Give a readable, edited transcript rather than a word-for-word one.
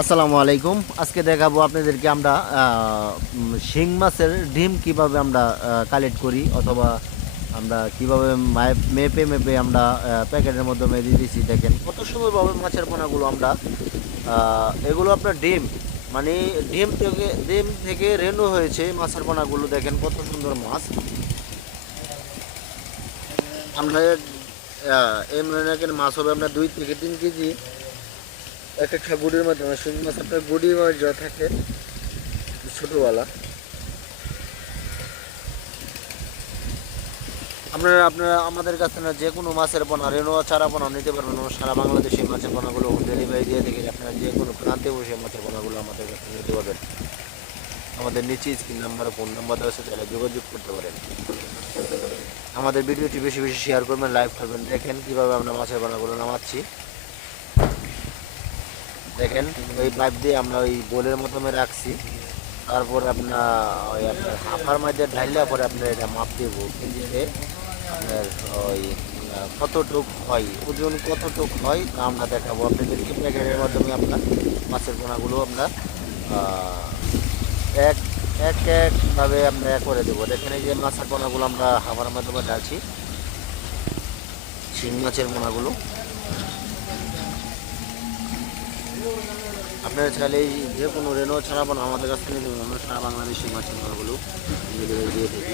আসসালামু আলাইকুম। আজকে দেখাবো আপনাদেরকে আমরা শিং মাছের ডিম কিভাবে আমরা কালেক্ট করি, অথবা আমরা কিভাবে মেপে মেপে আমরা প্যাকেটের মাধ্যমে দিয়ে দিচ্ছি। দেখেন কত সুন্দরভাবে মাছের পোনাগুলো আমরা এগুলো আপনার ডিম, মানে ডিম থেকে রেনু হয়েছে মাছের পোনাগুলো। দেখেন কত সুন্দর মাছ। আমরা এই মনে মাছ হবে আপনার 2 থেকে 3 কেজি এক একটা গুড়ির মাধ্যমে। শিং মাছ আপনার গুড়ি মাছ যা থাকে ছোটোবেলা, আপনারা আমাদের কাছে না যে কোনো মাছের পোনা, রেণু চারা পোনা নিতে পারবেন। আমরা সারা বাংলাদেশে মাছের পোনাগুলো হোম ডেলিভারি দিয়ে থেকে আপনারা যে কোনো প্রান্তে বসে মাছের পোনাগুলো আমাদের কাছে নিতে পারবেন। আমাদের নিচে স্ক্রিন নাম্বার, ফোন নাম্বার দেওয়া আছে, তাহলে যোগাযোগ করতে পারেন। আমাদের ভিডিওটি বেশি বেশি শেয়ার করবেন, লাইভ করবেন। দেখেন কীভাবে আমরা মাছের পোনাগুলো নামাচ্ছি। দেখেন ওই পাইপ দিয়ে আমরা ওই বোলের মাধ্যমে রাখছি। তারপর আপনার হাফার মধ্যে ঢাইলে পরে আপনার এটা মাপ দেব কেজিতে। আপনার ওই কতটুক হয়, ওজন কতটুক হয় তা আমরা দেখাবো আপনাদেরকে। প্যাকেটের মাধ্যমে আমরা মাছের পোনাগুলো আমরা এক এক একভাবে আমরা করে দেবো। দেখেন এই যে মাছের পোনাগুলো আমরা হাফার মাধ্যমে ঢালছি, শিং মাছের পোনাগুলো। আপনারা চাইলে যে কোনো রেনো ছাড়া আমাদের কাছ থেকে নিতে পারবেন। আমরা সারা বাংলাদেশি মাছের পোনাগুলো ডেলিভারি দিয়ে থাকি।